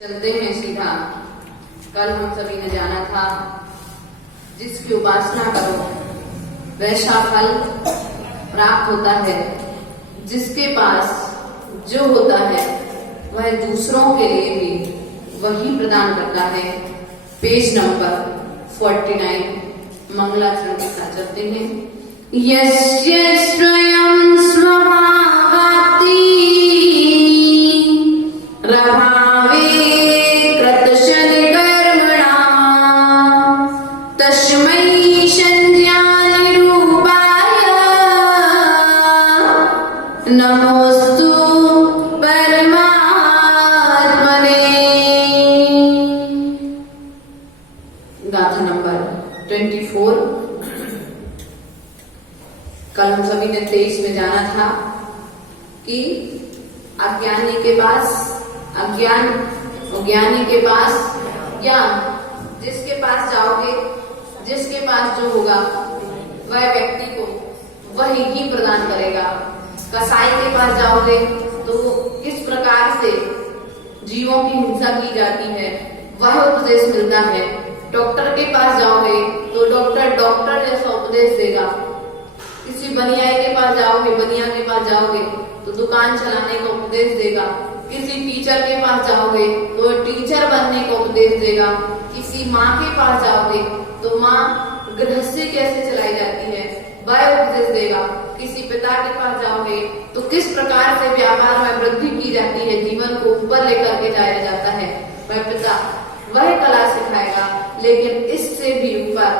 चलते हैं सीधा। कल हम सभी ने जाना था जिसकी उपासना करो वैसा फल प्राप्त होता है। जिसके पास जो होता है वह दूसरों के लिए भी वही प्रदान करता है। पेज नंबर 49 मंगलाचरण के साथ चलते हैं। यस्य स्वयं स्वभावाप्ति रभावे कृतशनि कर्मणा तस्मै संज्ञान रूपाय नमोस्तु परमात्मने। गाथा नंबर 24। कल हम सभी ने 23 में जाना था कि अज्ञानी के पास अज्ञानी के पास ज्ञान, जिसके पास जाओगे जिसके पास जो होगा वह व्यक्ति को वही ही प्रदान करेगा। कसाई के पास जाओगे तो किस प्रकार से जीवों की हिंसा की जाती है वह उपदेश मिलता है। डॉक्टर के पास जाओगे तो डॉक्टर जैसा उपदेश देगा। किसी बनियाई के पास जाओगे तो दुकान चलाने का उपदेश देगा। किसी टीचर के पास जाओगे तो टीचर बनने का उपदेश देगा। किसी माँ के पास जाओगे तो माँ गृहस्थी कैसे चलाई जाती है वह उपदेश देगा। किसी पिता के पास जाओगे तो किस प्रकार से व्यापार में वृद्धि की जाती है, जीवन को ऊपर लेकर के जाया जाता है, वह पिता वह कला सिखाएगा। लेकिन इससे भी ऊपर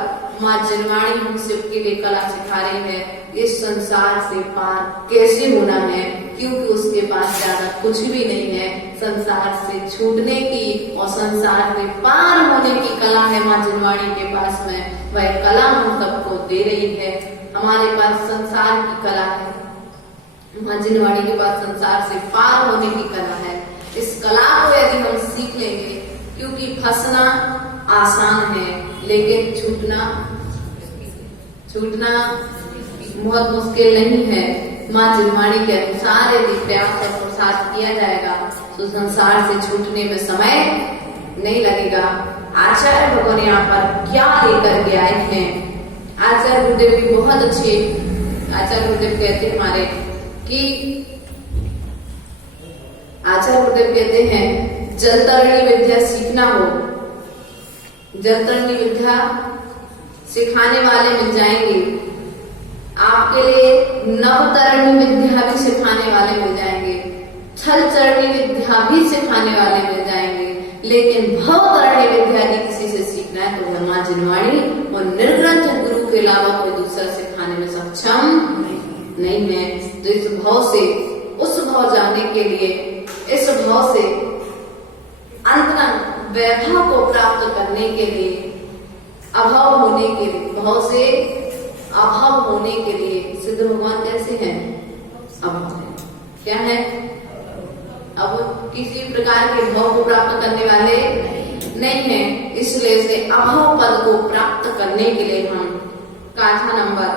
माँ जनवाणी हमसे के लिए कला सिखा रही है, इस संसार से पार कैसे होना है, क्योंकि उसके पास ज्यादा कुछ भी नहीं है। संसार से छूटने की और संसार से पार होने की कला है माँ जनवाणी के पास में। वह कला हम सबको दे रही है। हमारे पास संसार की कला है, माँ जनवाणी के पास संसार से पार होने की कला है। इस कला को यदि हम सीख लेंगे, क्योंकि फंसना आसान है लेकिन छूटना बहुत मुश्किल नहीं है। माँ जनवाणी के अनुसार यदि प्रयास और प्रसाद किया जाएगा तो संसार से छूटने में समय नहीं लगेगा। आचार्य भगवान यहाँ पर क्या लेकर के आए हैं? आचार्य गुरुदेव भी बहुत अच्छे आचार्य गुरुदेव कहते हैं हमारे कि आचार्य गुरुदेव कहते हैं जलतरणी विद्या सीखना हो, जलतरणी विद्या सिखाने वाले मिल जाएंगे। आपके लिए नवतरणी विद्या भी सिखाने वाले मिल जाएंगे, छलचरणी विद्या भी सिखाने वाले मिल जाएंगे। लेकिन भवतरणी विद्या यदि किसी से सीखना है तो वह माँ जनवाणी और निर्ग्रंथ गुरु के अलावा कोई दूसरा सिखाने में सक्षम नहीं है। तो इस भाव से उस भाव जाने के लिए, इस भाव से अंतरंग वैभव को प्राप्त करने के लिए, अभाव होने के लिए, भाव से अभाव होने के लिए सिद्ध भगवान कैसे हैं? अभाव है। क्या है? अब किसी प्रकार के भाव को प्राप्त करने वाले नहीं है। इसलिए से अभाव पद को प्राप्त करने के लिए हम गाथा नंबर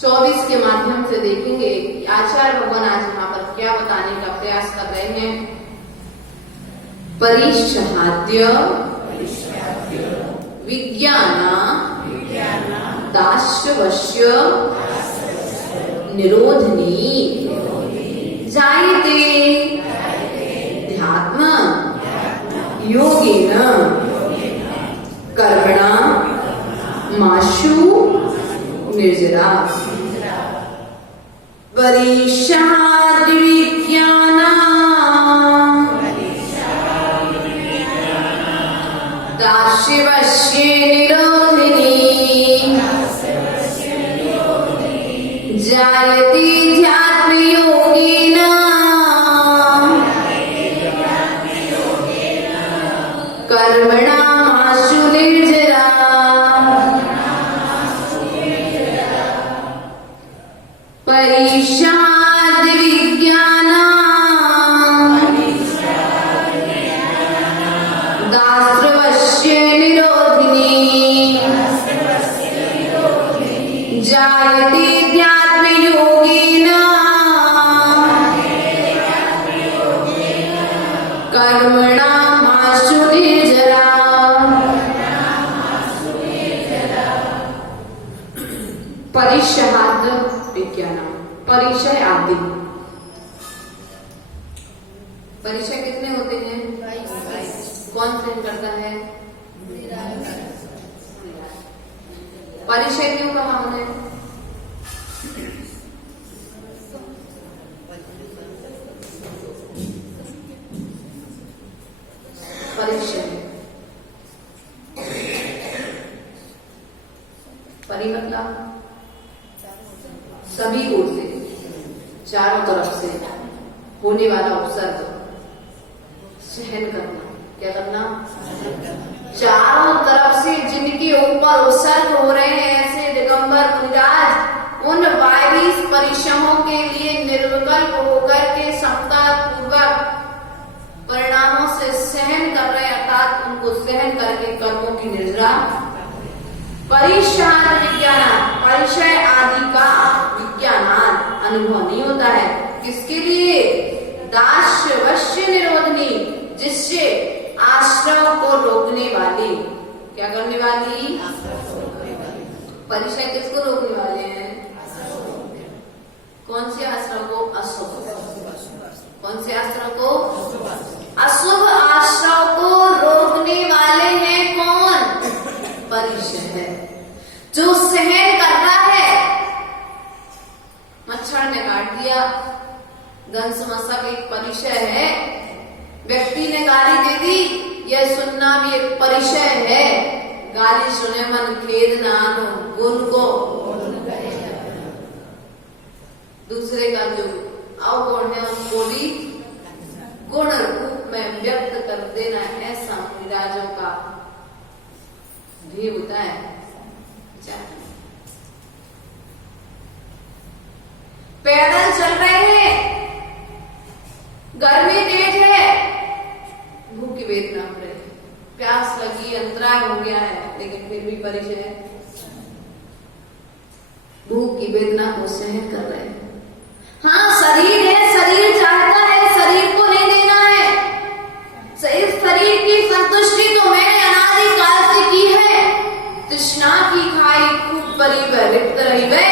24 के माध्यम से देखेंगे आचार्य भगवान आज यहाँ पर क्या बताने का प्रयास कर रहे हैं। परिच्छाद्य विज्ञान दास्यवश्य निरोधनी जायते ध्यात्म योगेन कर्मणा माशु निर्जरा। परिच्छाद्य विज्ञान दास्यवश्य निरोधिनी जायते ध्यात्म योगेन कर्मणा माशु निर्जरा। परिच्छाद्य विज्ञान दास्यवश्य निरोधिनी जायते ध्यात्म योगेन कर्मणा परिचय आदि। परिचय कितने होते हैं? कौन सहन करता है? परिचय क्यों कहा हमने? परिचय परि मतलब सभी ओर से, चारों तरफ से होने वाला उपसर्ग सहन करना। क्या करना? चारों तरफ से जिनके ऊपर उपसर्ग हो रहे हैं ऐसे दिगंबर मुनिराज उन 22 परिश्रमों के लिए निर्विकल्प होकर के समता पूर्वक परिणामों से सहन कर रहे, अर्थात उनको सहन करके कर्मों की निर्जरा परिचय विज्ञान, परिचय आदि का विज्ञान अनुभव नहीं होता है। किसके लिए? दास्य वश्य निरोधनी, जिससे आश्रव को रोकने वाली। क्या करने वाली? परिचय किसको रोकने वाले हैं? कौन से आश्रव को? अशुभ। कौन से आश्रव को? अशुभ आश्रव को रोकने वाले हैं कौन? परिचय है, जो सहन करता है। मच्छर ने काट दिया, दंश मशक एक परिचय है। व्यक्ति ने गाली दे दी, यह सुनना भी एक परिचय है। गाली सुने मन खेद ना आनो, गुण को दूसरे का जो अवगुण है उनको भी गुण रूप में व्यक्त कर देना, ऐसा मुनिराजों का ध्येय होता है। पैदल चल रहे हैं, गर्मी तेज है, भूख की वेदना हो रही है, प्यास लगी, अंतराय हो गया है, लेकिन फिर भी परिचय भूख की वेदना को सहन कर रहे हैं। हाँ, शरीर है, शरीर चाहता है, शरीर को नहीं देना है। इस शरीर की संतुष्टि तो मैंने अनादिकाल से की है। तृष्णा की खाई खूब बरी वह रिक्त रही वह।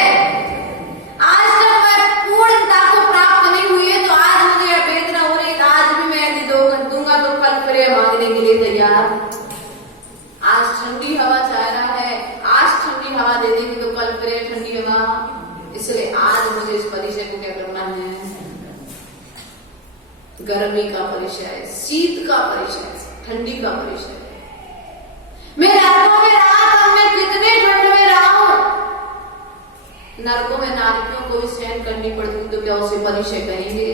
आज तक मैं पूर्णता को प्राप्त नहीं हुई है, तो आज मुझे वेदना हो रही, आज भी मैं दूंगा तो कल फिर मांगने के लिए तैयार। आज ठंडी हवा चाह रहा है, आज ठंडी हवा दे देंगे तो कल फिर ठंडी हवा। इसलिए आज मुझे इस परिचय को क्या करना है? गर्मी का परिचय, शीत का परिचय, ठंडी का परिचय। मैं नरकों में रहा था, मैं कितने ठंड में रहा हूं। नरकों में नारियों को भी सहन करनी पड़ती, तो क्या उसे परिचय कहेंगे?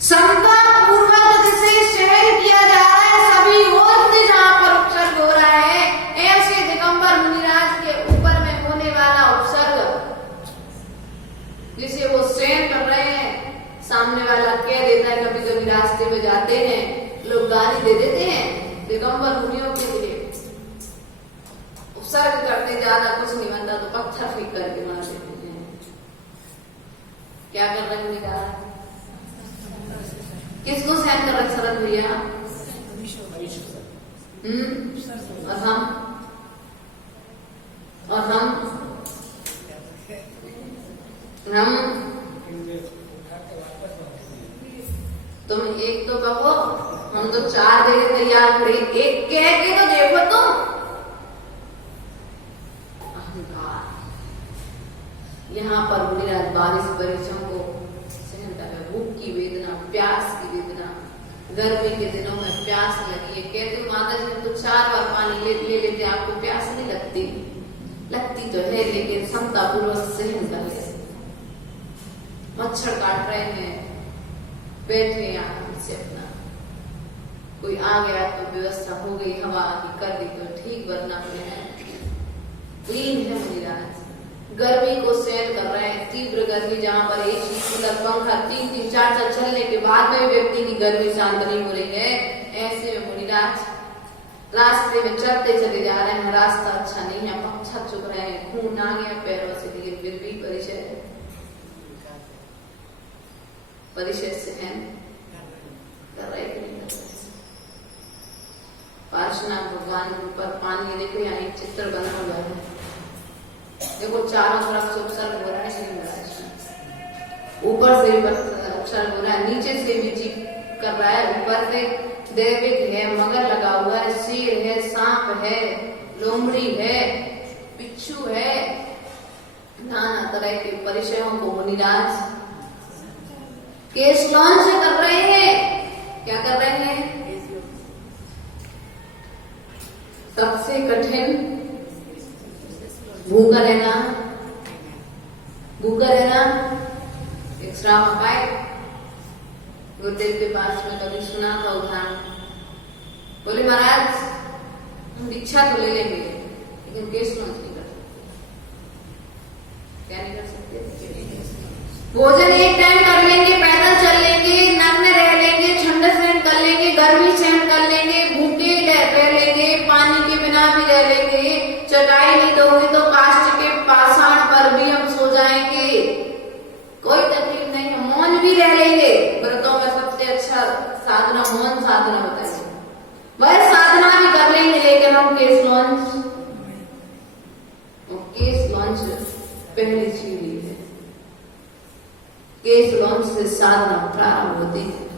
समता पूर्वक जिसे सहन किया जा रहा है, सभी ओर से जहां पर उपसर्ग हो रहा है, ऐसे दिगंबर मुनिराज के ऊपर में होने वाला उपसर्ग जिसे वो सहन कर रहे हैं। सामने वाला कह देता है, कभी कभी रास्ते में जाते हैं लोग गाली दे देते हैं दिगंबर मुनियों के लिए, उपसर्ग करते, ज्यादा कुछ नहीं बनता तो पत्थर फेंक करके मार देते हैं। क्या कर रहे हैं निकाल? किसको सहन कर रहे शरद भैया? और हम तुम एक तो कहो, हम तो 4 देने तैयार खड़े, एक कह के तो देखो तुम। यहाँ पर मुनिराज 22 परिचयों को सहन कर रहे। भूख की वेदना, प्यास की वेदना, गर्मी के दिनों में प्यास लगी है। कहते माता जी तो 4 बार पानी ले लेते, आपको प्यास नहीं लगती? लगती तो है, लेकिन क्षमता पूर्वक सहन कर ले। मच्छर काट रहे हैं, बैठे यहाँ से अपना, कोई आ गया तो व्यवस्था हो गई, हवा की कर दी तो ठीक, वरना लीन है मुनिराज। गर्मी को सहन कर रहे हैं, तीव्र गर्मी, जहाँ पर एक ही कूलर पंखा 3-3, 4 चलने के बाद में व्यक्ति की गर्मी शांत नहीं हो रही है। ऐसे में मुनिराज रास्ते में चलते चले जा रहे हैं, रास्ता अच्छा नहीं है, पत्थर चुभ रहे हैं, खून आ गया पैरों से, लेकिन फिर भी परिचय सहन कर रहे कि नहीं कर रहे। पार्श्वनाथ भगवान के ऊपर पानी, देखो यहाँ एक चित्र बना हुआ है, देखो चारों तरफ से उपसर्ग हो रहा है। ऊपर से भी अक्षर हो रहा है, नीचे से भी जीप कर रहा है, ऊपर से दैविक है, मगर लगा हुआ है, शेर है, सांप है, लोमड़ी है, बिच्छू है, नाना तरह के परिचयों को मुनिराज केस लॉन्च कर रहे हैं। क्या कर रहे हैं? सबसे कठिन भूखा रहना, भूखा रहना एक श्राप अपाय। गुरुदेव के पास में कभी सुना था उदाहरण, बोले महाराज हम दीक्षा तो ले लेंगे लेकिन केस लॉन्च नहीं कर सकते। क्या नहीं कर सकते? भोजन एक टाइम कर लेंगे, पैदल चल लेंगे, नग्न रह लेंगे, ठंड सहन कर लेंगे, गर्मी सहन कर लेंगे, भूखे रह लेंगे, पानी के बिना भी रह लेंगे, चटाई नहीं दोगे तो काष्ठ के पाषाण पर भी हम सो जाएंगे, कोई तकलीफ नहीं है, मौन भी रह लेंगे। व्रतों में सबसे अच्छा साधना मौन साधना बताइए, वह साधना भी कर लेंगे, लेकिन हम केस लॉन्च, केस लॉन्च पहली चीज है। केस लॉन्च से साधना प्रारंभ होती है।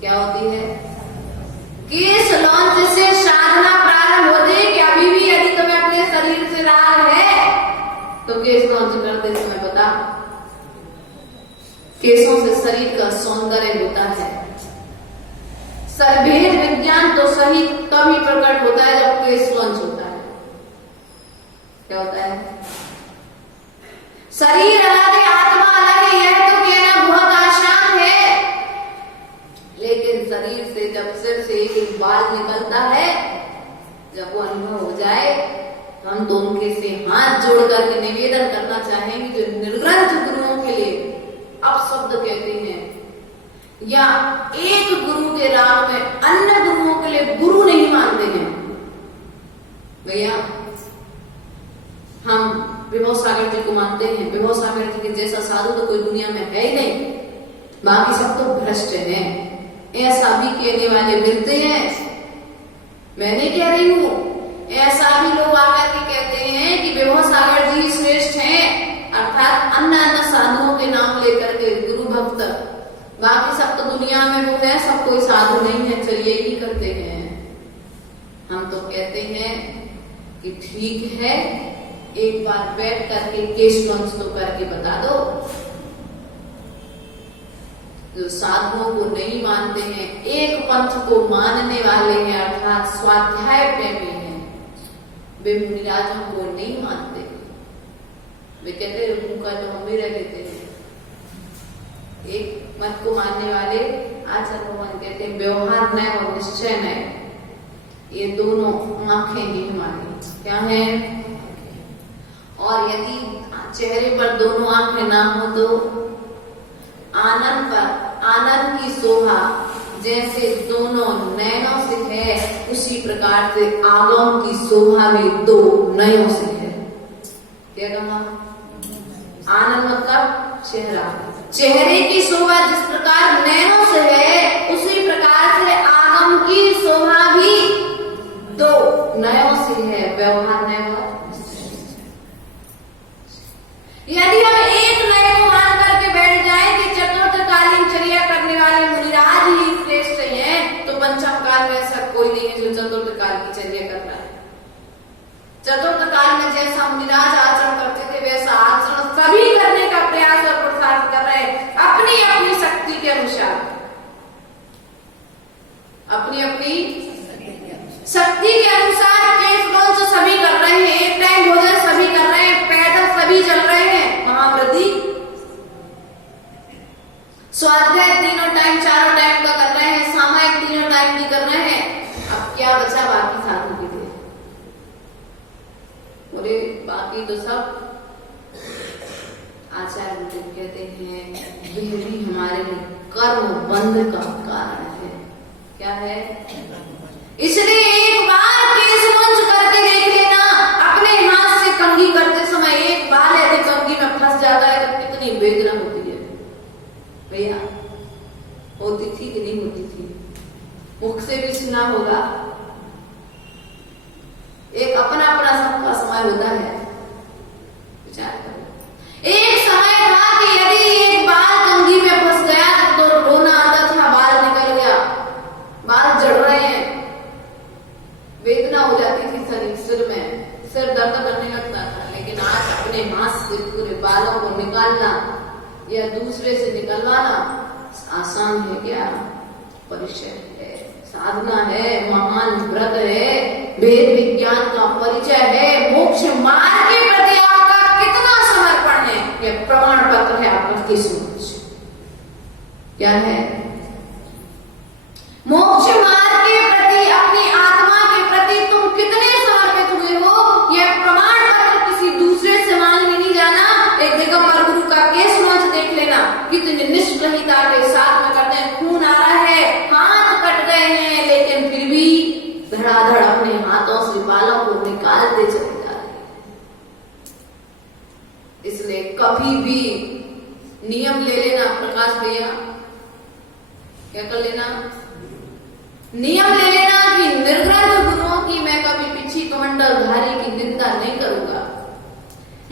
क्या होती है? केस लॉन्च से साधना प्रारंभ होती है। कि अभी भी यदि तुम्हें अपने शरीर से राग है तो केस लॉन्च करते समय बता। केसों से शरीर का सौंदर्य होता है। सर्वभेद विज्ञान तो सही तभी प्रकट होता है जब केस लॉन्च होता है। क्या होता है? शरीर अलग है, आत्मा अलग है, यह तो कहना बहुत आसान है, लेकिन शरीर से जब सिर से एक बाल निकलता है, जब वो अनुभव हो जाए तो हम तो उनके से हाथ जोड़ करके निवेदन करना चाहेंगे जो निर्ग्रंथ गुरुओं के लिए अपशब्द कहते हैं या एक गुरु के राह में अन्य गुरुओं के लिए गुरु नहीं मानते हैं। भैया हम विभव सागर जी को मानते हैं। विभव सागर जी के जैसा साधु तो कोई दुनिया में है ही नहीं, बाकी सब तो भ्रष्ट हैं। ऐसा भी कहने वाले मिलते हैं, मैं नहीं कह रही हूं, ऐसा भी लोग आकर के कहते हैं कि विभव सागर जी श्रेष्ठ हैं, अर्थात अन्य अन्य साधुओं के नाम लेकर के गुरु भक्त, बाकी सब तो दुनिया में वो है, सब कोई साधु नहीं है, चलिए यही करते हैं। हम तो कहते हैं कि ठीक है, एक बार बैठ करके केस लॉन्च तो करके बता दो। जो साधुओं को नहीं मानते हैं, एक पंथ को मानने वाले हैं, अर्थात स्वाध्याय प्रेमी हैं, वे मुनिराजों को नहीं मानते। वे कहते हैं भूखा तो हम भी रह लेते हैं। एक मत को मानने वाले आचार्य भगवान कहते हैं व्यवहार न और निश्चय न, ये दोनों आंखें ही हमारी क्या है। और यदि चेहरे पर दोनों आंखें ना हो तो आनंद पर आनंद की शोभा जैसे दोनों नयनों से है, उसी प्रकार से आगम की शोभा भी दो नयनों से है। क्या कहा? आनंद मतलब चेहरा, चेहरे की शोभा जिस प्रकार नयनों से है, उसी प्रकार से आगम की शोभा भी दो नयनों से है। व्यवहार नय, यदि हम एक नए को मान करके बैठ जाए कि चतुर्थकालीन चर्या करने वाले मुनिराज ही श्रेष्ठ हैं, तो पंचम काल में ऐसा कोई नहीं है जो चतुर्थ काल की चर्या कर रहा है। चतुर्थ काल में जैसा मुनिराज आचरण करते थे वैसा आचरण सभी करने का प्रयास और पुरुषार्थ कर रहे हैं, अपनी अपनी शक्ति के अनुसार, अपनी अपनी शक्ति के अनुसार केस लॉन्च सभी कर रहे हैं, एक टाइम भोजन सभी कर रहे हैं, पैदल सभी चल रहे हैं, महाव्रती स्वाध्याय तीनों टाइम चारों टाइम का कर रहे हैं, सामायिक तीनों टाइम की कर रहे हैं। अब क्या बचा बाकी साधु के लिए? बोले बाकी तो सब आचार्य कहते हैं यह भी हमारे लिए कर्म बंध का कारण है। क्या है? इसलिए एक बार केस लॉन्च करके देख लेना, अपने हाथ से कंघी करते समय एक बार यदि कंघी में फंस जाता है तो कितनी वेदना होती है। भैया होती थी कि नहीं होती थी? मुख से भी सुना होगा। एक अपना अपना सबका समय होता है, विचार करो। एक समय था कि यदि एक बार निकालना या दूसरे से निकलवाना आसान है क्या? परिचय है, साधना है, महान व्रत है, वेद विज्ञान का परिचय है, मोक्ष मार्ग के प्रति आपका कितना समर्पण है, यह प्रमाण पत्र है आपका किस्मत। क्या है? मोक्ष मार्ग के प्रति, अपनी आत्मा के प्रति तुम कितने समर्पित हुए हो, यह प्रमाण पत्र किसी दूसरे से मांगने नहीं जाना। एक दिगंबर गुरु का केस नोच देख लेना, कितनी निष्ठता के साथ में करते हैं, खून आ रहा है, हाथ कट गए हैं, लेकिन फिर भी धड़ाधड़ अपने हाथों से बालों को निकालते चले जा रहे हैं। इसलिए कभी भी नियम ले लेना प्रकाश भैया, क्या कर लेना? नियम ले लेना कि निर्ग्रंथ गुरुओं की मैं कभी पीछी कमंडलधारी की निंदा नहीं करूंगा।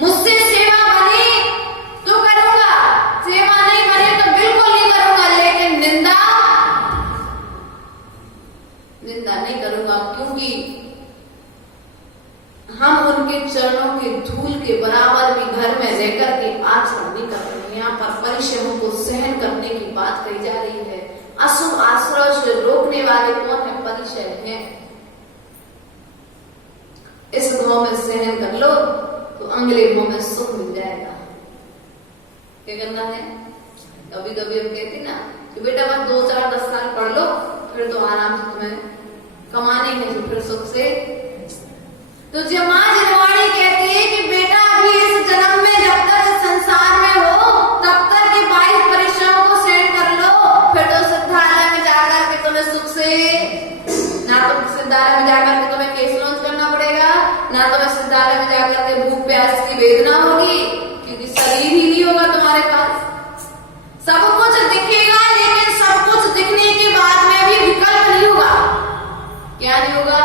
मुझसे सेवा बने तो करूंगा, सेवा नहीं बने तो बिल्कुल नहीं करूंगा, लेकिन निंदा नहीं करूंगा, क्योंकि हम उनके चरणों के धूल के बराबर भी घर में रहकर के आचरण नहीं कर रहे हैं। यहाँ पर परिश्रमों को सहन करने की बात कही जा रही है। अशुभ आश्रय से रोकने वाले कौन है? परिचय है। इस भाव में सहन कर लो तो अगले भाव में सुख मिल जाएगा। क्या करना है? कभी कभी हम कहते ना कि बेटा बस 2-4-10 साल पढ़ लो, फिर तो आराम से तुम्हें कमाने में फिर सुख से। तो जब माँ जनवाणी कहती है कि बेटा अभी इस जन्म में जब तक संसार में हो तब तक के 22 परिश्रमों को सहन कर लो, फिर तो सिद्धालय में जाकर के तुम्हें सुख से, ना तो सिद्धालय में जाकर के तुम्हें केस लॉन्च करना पड़ेगा, ना तुम्हें सिद्धालय में जाकर के भूख प्यास की वेदना होगी, क्योंकि शरीर ही नहीं होगा तुम्हारे पास। सब कुछ दिखेगा, लेकिन सब कुछ दिखने के बाद में भी विकल्प नहीं होगा। क्या नहीं होगा?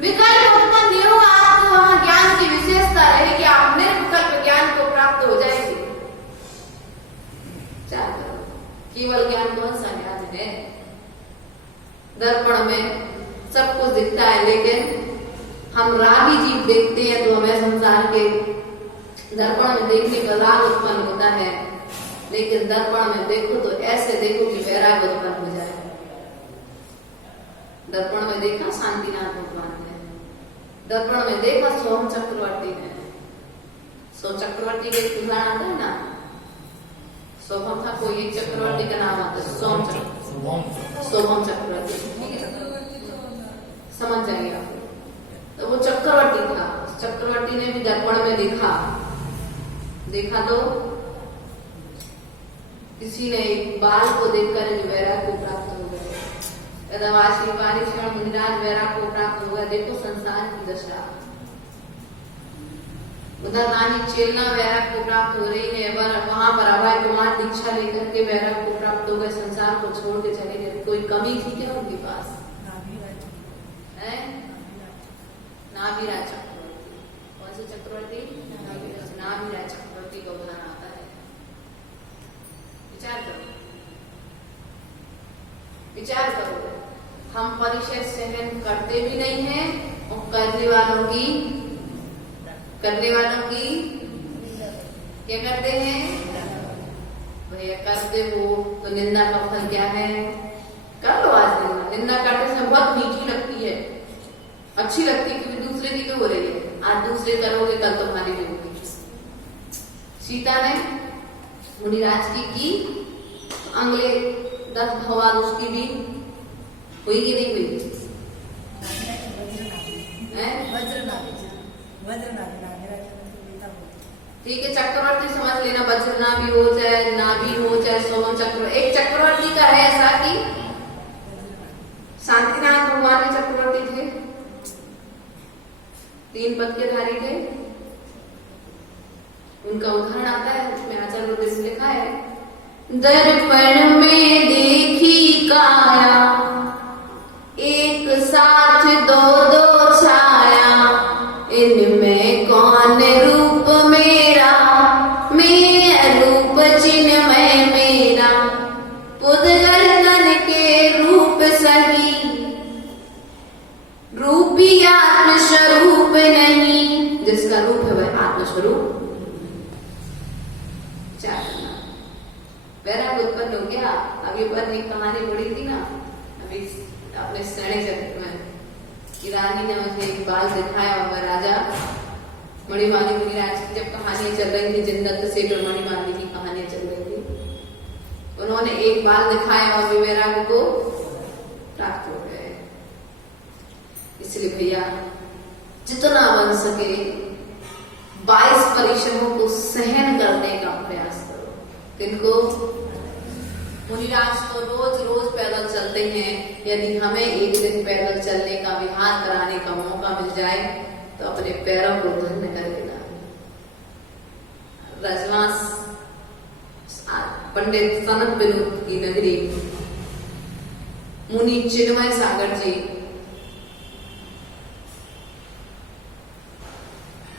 विकल्प उत्पन्न नहीं होगा। आपको वहां ज्ञान की विशेषता है कि आप निर्विकल्प ज्ञान को प्राप्त हो जाएंगे। केवल ज्ञान कौन सा ज्ञान है? दर्पण में सब कुछ दिखता है, लेकिन हम रागी जीव देखते हैं तो हमें संसार के दर्पण में देखने का राग उत्पन्न होता है, लेकिन दर्पण में देखो तो ऐसे देखो कि वैराग्य उत्पन्न हो जाए। दर्पण में देखा शांतिनाथ भगवान ने, दर्पण में देखा सोम चक्रवर्ती ने। सोम चक्रवर्ती के उदाहरण आता है ना, सोम था कोई एक चक्रवर्ती का नाम आता है, सोम चक्रवर्ती, समझ जाइए आप। तो वो चक्रवर्ती था, चक्रवर्ती ने भी दर्पण में देखा तो किसी ने एक बाल को देखकर वैराग्य को प्राप्त हो गए। यदवासी पारिक्षण मुनिराज वैराग्य को प्राप्त हो गया। देखो संसार की दशा। उधर रानी चेलना वैराग्य को प्राप्त हो रही है, वहां पर अभय कुमार दीक्षा लेकर के वैराग्य को प्राप्त हो गए, संसार को छोड़ के चले गए। कोई कमी थी क्या उनके पास? नाभिराज चक्रवर्ती। कौन से चक्रवर्ती? नाभिराज चक्रवर्ती का उदाहरण आता है। विचार करो। हम परिचय सहन करते भी नहीं हैं और करने वालों की क्या करते हैं? भैया करते हो तो निंदा का फल क्या है? कर लो आज निंदा करते समय बहुत मीठी लगती है, अच्छी लगती है, क्योंकि दूसरे की तो हो रही है। आज दूसरे करोगे कल तुम्हारी भी होगी। सीता ने मुनिराज की अगले 10 भवान उसकी भी हुई कि नहीं हुई? ठीक है, चक्रवर्ती समझ लेना, वज्रना भी हो चाहे नाभि हो चाहे सोम चक्रवर्ती। एक चक्रवर्ती का है ऐसा कि शांतिनाथ भगवान में चक्रवर्ती थे, 3 पद के धारी थे। उनका उदाहरण आता है, उसमें आचार्य ने लिखा है, दर्पण में देखी काया एक साथ 2-2 छाया, इनमें कौन रूप मेरा, मैं रूप चिन्मय मेरा, पुद्गल के रूप सही, रूपी आत्मस्वरूप नहीं। जिसका रूप है वह आत्मस्वरूप। बैराग उत्पन्न हो गया। अभी अपन एक कहानी पढ़ी थी ना अभी अपने श्रेणी चरित्र में कि रानी ने मुझे एक बाल दिखाया और राजा मणिमाली मुनिराज की जब कहानियां चल रही थी, जिनदत्त सेठ और मणिमाली की कहानियां चल रही थी, उन्होंने एक बाल दिखाया और वे वैराग्य को प्राप्त हो गए। इसलिए भैया जितना बन सके 22 परिश्रमों को सहन करने का प्रयास करो। किनको? मुनिराज तो रोज रोज पैदल चलते हैं। यदि हमें एक दिन पैदल चलने का विहार कराने का मौका मिल जाए तो अपने पैरों को धन्य कर लेना। रजवास पंडित सनत विनोद की नगरी मुनि चिन्मय सागर जी,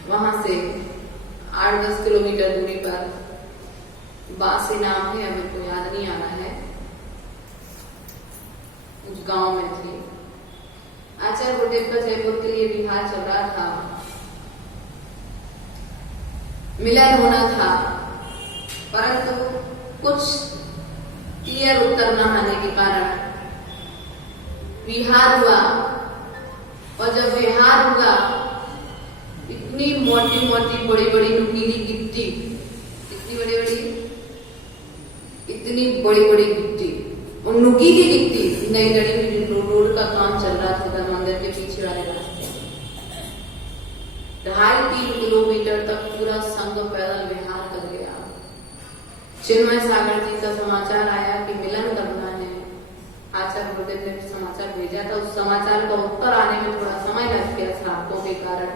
वहां से 8-10 किलोमीटर दूरी पर बासी नाम है, अभी तो याद नहीं आ रहा है, उस गांव में थी। आचार्य गुरुदेव का जयपुर के लिए विहार चल रहा था, मिलन होना था, परंतु कुछ क्लियर उत्तर न आने के कारण विहार हुआ। और जब विहार हुआ इतनी मोटी मोटी बड़ी बड़ी नुकीली गिट्टी, इतनी बड़ी बड़ी गिट्टी और नुकीली गिट्टी नई लड़ी रोड का काम चल रहा था मंदिर के पीछे वाले रास्ते। 2.5-3 किलोमीटर तक पूरा संघ पैदल विहार कर गया। चिन्मय सागर जी का समाचार आया कि मिलन करना है। आचार्य गुरुदेव ने समाचार भेजा था, उस समाचार का उत्तर आने में थोड़ा समय लग गया श्रापों के कारण।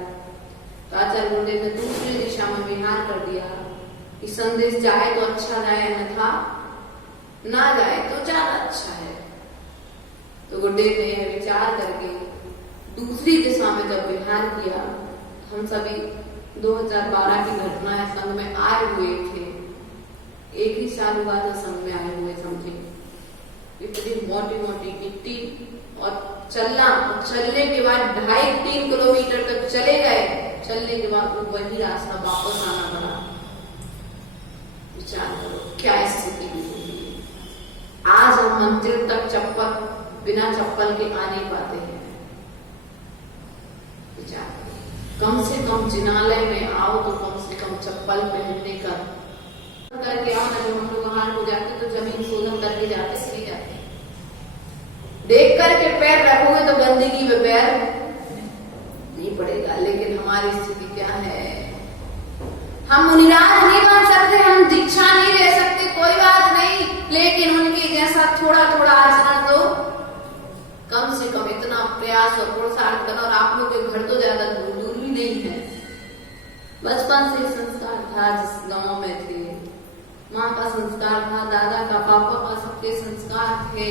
तो आचार्य गुरुदेव ने दूसरी दिशा में विहार कर दिया कि संदेश जाए तो अच्छा जाए, अन्यथा ना जाए तो ज्यादा अच्छा है। तो गुरुदेव ने यह विचार करके दूसरी दिशा में जब विहार किया, हम सभी 2012 की घटना है, संघ में आए हुए थे। एक ही साल हुआ था संघ में आए हुए, समझे। इतनी मोटी मोटी गिट्टी और चलना, और चलने के बाद 2.5-3 किलोमीटर तक चले गए। चलने के बाद वही रास्ता वापस आना पड़ा। विचार करो क्या स्थिति हुई। आज हम मंदिर तक बिना चप्पल के आ नहीं पाते हैं। विचार करो, कम से कम जिनालय में आओ तो कम से कम चप्पल पहनने का करके आओ ना। जो हम लोग बाहर को जाते तो जमीन शोधन करके जाते, सीधे जाते। देख करके पैर रखोगे तो गंदगी में पैर नहीं पड़ेगा। लेकिन हमारी स्थिति क्या है? हम मुनिराज नहीं बन सकते, हम दीक्षा नहीं ले सकते, कोई बात नहीं, लेकिन उनके जैसा थोड़ा थोड़ा आचरण तो कम से कम इतना प्रयास और पुरुषार्थ करना। और आप लोग के घर तो ज्यादा दूर भी नहीं है। बचपन से संस्कार था, जिस गांव में थे, माँ का संस्कार था, दादा का, पापा का, सबके संस्कार थे।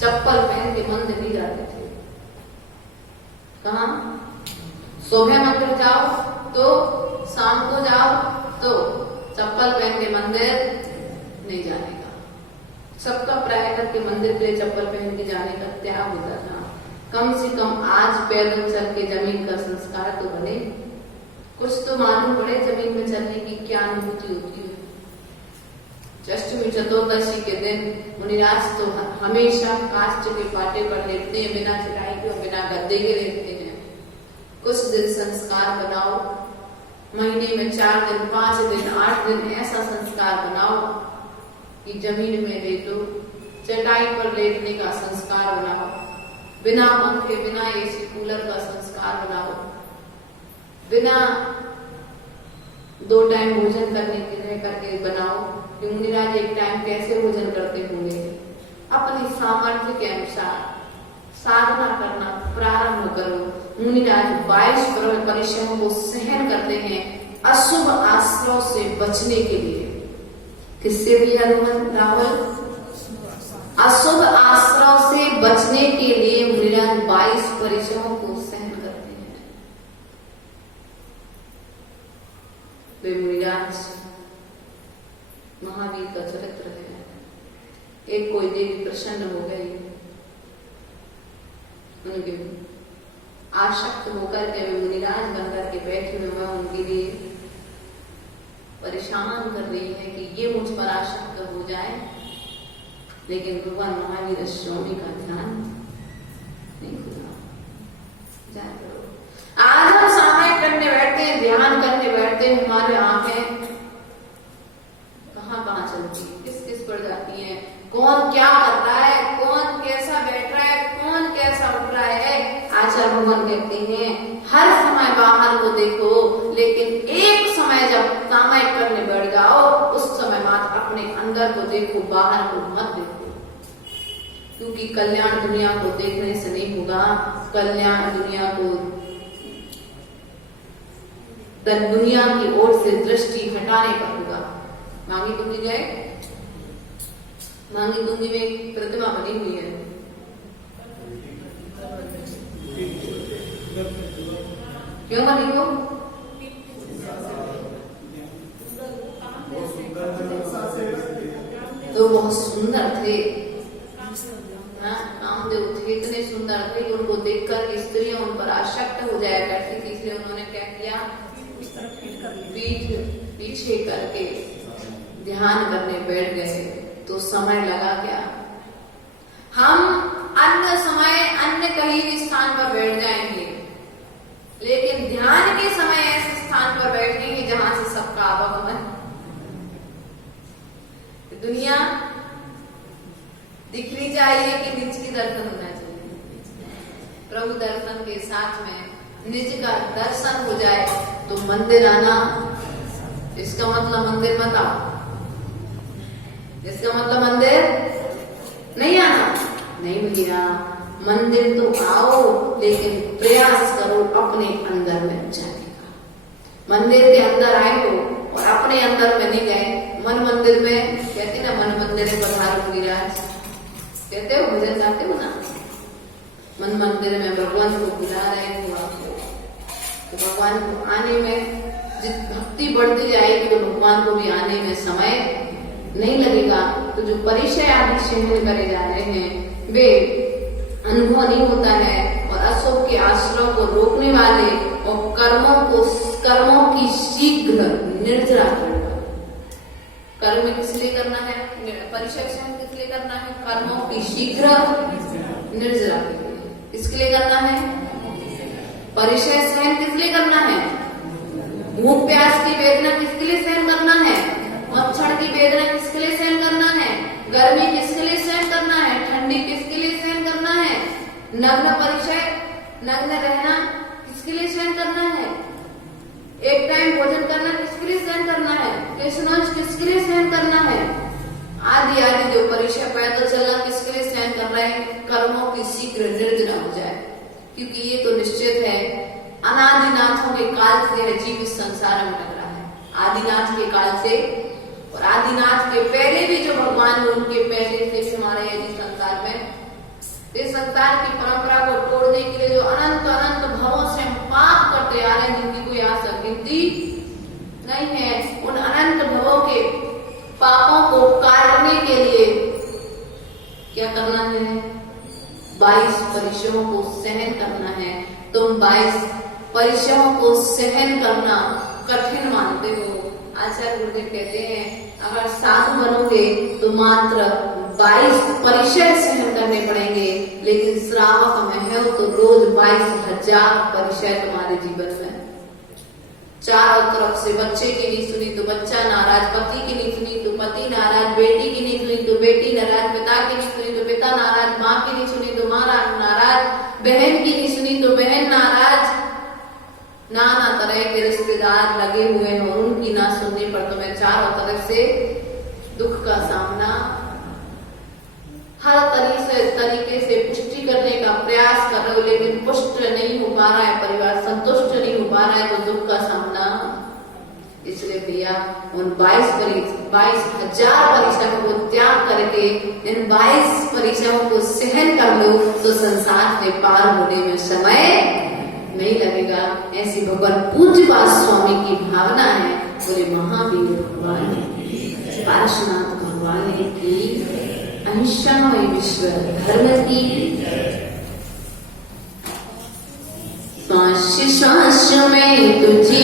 चप्पल पहन के मंदिर नहीं जाते थे। कहा? सुबह मंदिर जाओ तो शाम को जाओ तो चप्पल पहन के मंदिर नहीं जाने का। सबका प्राय करके मंदिर के लिए चप्पल पहन के जाने का त्याग होता था। कम से कम आज पैदल चल के जमीन का संस्कार तो बने, कुछ तो मालूम पड़े जमीन में चलने की क्या अनुभूति होती है। अष्टमी चतुर्दशी के दिन मुनिराज तो हमेशा काष्ठ के पाटे पर लेटते हैं, बिना चटाई के और बिना गद्दे के लेटते हैं। कुछ दिन संस्कार बनाओ, महीने में 4 दिन, 5 दिन, 8 दिन ऐसा संस्कार बनाओ कि जमीन में लेटो, चटाई पर लेटने का संस्कार बनाओ, बिना पंखे, बिना एसी कूलर का संस्कार बनाओ, बिना 2 टाइम भोजन करने के रह करके बनाओ। कि मुनिराज एक टाइम कैसे भोजन करते होंगे? अपनी सामर्थ्य के अनुसार साधना करना प्रारंभ करो। मुनिराज 22 परिश्रमों को सहन करते हैं अशुभ आश्रयों से बचने के लिए। किससे भी राहुल? अशुभ आश्रयों से बचने के लिए मुनिराज 22 परिश्रमों को सहन करते हैं। वे मुनिराज महावीर का चरित्र है। एक कोई देवी प्रसन्न हो गई, उनके आसक्त होकर के वे मुनिराज बनकर के बैठे हुए हैं। उनके लिए परेशान कर रही है कि ये मुझ पर आसक्त हो जाए, लेकिन भगवान महावीर स्वामी का ध्यान नहीं खुला। आज हम सामायिक करने बैठते हैं, ध्यान करने बैठते हैं, हमारे आंखें कहाँ चलती है, किस पर जाती है, कौन क्या कर रहा है, कौन कैसा बैठ रहा है, कौन कैसा उठ रहा है। आचार्य भगवान कहते हैं हर समय बाहर को देखो, लेकिन एक समय जब सामायिक करने बैठ जाओ उस समय मात्र अपने अंदर को देखो, बाहर को मत देखो, क्योंकि कल्याण दुनिया को देखने से नहीं होगा। कल्याण दुनिया को दुनिया की ओर से दृष्टि हटाने पर होगा। मांगी तुंगी गए, मांगी तुंगी में एक प्रतिमा बनी हुई है, क्यों बनी वो? तो बहुत सुंदर थे, कामदेव थे, इतने सुंदर थे कि उनको देखकर स्त्रियां उन पर आसक्त हो जाया करती थी। इसलिए उन्होंने क्या किया, पीठ पीछे करके ध्यान करने बैठ गए। तो समय लगा क्या? हम अन्य समय अन्य कहीं भी स्थान पर बैठ जाएंगे, लेकिन ध्यान के समय ऐसे स्थान पर बैठेंगे जहां से सबका आवागमन, दुनिया दिखनी चाहिए कि निज की दर्शन होना चाहिए। प्रभु दर्शन के साथ में निज का दर्शन हो जाए तो मंदिर आना, इसका मतलब मंदिर मत आओ, इसका मतलब मंदिर नहीं आना नहीं भैया, मंदिर तो आओ, लेकिन प्रयास करो अपने अंदर में जाने का। मंदिर के अंदर आए हो और अपने अंदर में नहीं गए, मन मंदिर में, कहते ना मन मंदिर में पधारो गिरिराज, कहते हो, भजन गाते हो ना, मन मंदिर में भगवान को बुला रहे हो आपको, तो भगवान को आने में जित भक्ति बढ़ती जाएगी तो भगवान को भी आने में समय नहीं लगेगा। तो जो परिचय आदि सेवन करे जा रहे हैं वे अनुभव नहीं होता है, और अशोक के आश्रम को रोकने वाले और कर्मों की शीघ्र निर्जरा करना। कर्म किस लिए करना है? परिचय सेवन किस लिए करना है? कर्मों की शीघ्र निर्जरा के लिए। किसके लिए करना है? परिचय सहन किस लिए करना है? भूख प्यास की वेदना किसके लिए सहन करना है? मच्छर की वेदना किसके लिए सहन करना है? गर्मी किसके लिए सहन करना है? ठंडी किसके लिए सहन करना है? नग्न परिचय, नग्न रहना किसके लिए सहन करना है? एक टाइम भोजन करना किसके लिए सहन करना है? कृष्णांश किसके लिए सहन करना है? आदि आदि जो परिचय, पैदल चलना किसके लिए सहन कर रहे हैं? कर्मों की शीघ्र निर्जना हो जाए, क्योंकि ये तो निश्चित है अनादिनाथों के काल से जीव इस संसार में लग रहा है। आदिनाथ के काल से और आदिनाथ के पहले भी जो भगवान है उनके पहले से भी हमारे यदि संसार में, इस संसार की परंपरा को तोड़ने के लिए जो अनंत अनंत भवों से हम पाप करते आ रहे हैं, जिनकी कोई आशा गिनती नहीं है, उन अनंत भवों के पापों को काटने के लिए क्या करना है? 22 परिश्रमों को सहन करना है। तुम 22 परिश्रमों को सहन करना कठिन मानते हो। आचार्य गुरुदेव कहते हैं अगर साधु बनोगे तो मात्र 22 परिचय सहन करने पड़ेंगे, लेकिन श्रावक में है तो रोज 22,000 परिचय तुम्हारे जीवन में। चारों तरफ से बच्चे की नहीं सुनी तो बच्चा नाराज, पति की नहीं सुनी तो पति नाराज, बेटी की नहीं सुनी तो बेटी नाराज, पिता की नहीं सुनी तो पिता नाराज, माँ की नहीं सुनी तो माँ नाराज, बहन की नहीं सुनी तो बहन नाराज। नाना तरह के रिश्तेदार लगे हुए हैं और उनकी ना सुनने पर तुम्हें चारों तरफ से दुख का सामना, हर तरीके से पुष्टि करने का प्रयास कर रहे हो, लेकिन पुष्ट नहीं हो पा रहा है, परिवार संतुष्ट नहीं हो पा रहा है, तो दुख का सामना। इसलिए भैया उन 22,000 परिश्रमों को त्याग करके इन 22 परिश्रमों को सहन कर लो तो संसार से पार होने में समय नहीं लगेगा। ऐसी भगवान पूज्यपाद स्वामी की भावना है। बोले महावीर भगवान पार्श्वनाथ भगवान की अहिंसामय विश्व धर्म की। श्वास श्वास में तुझी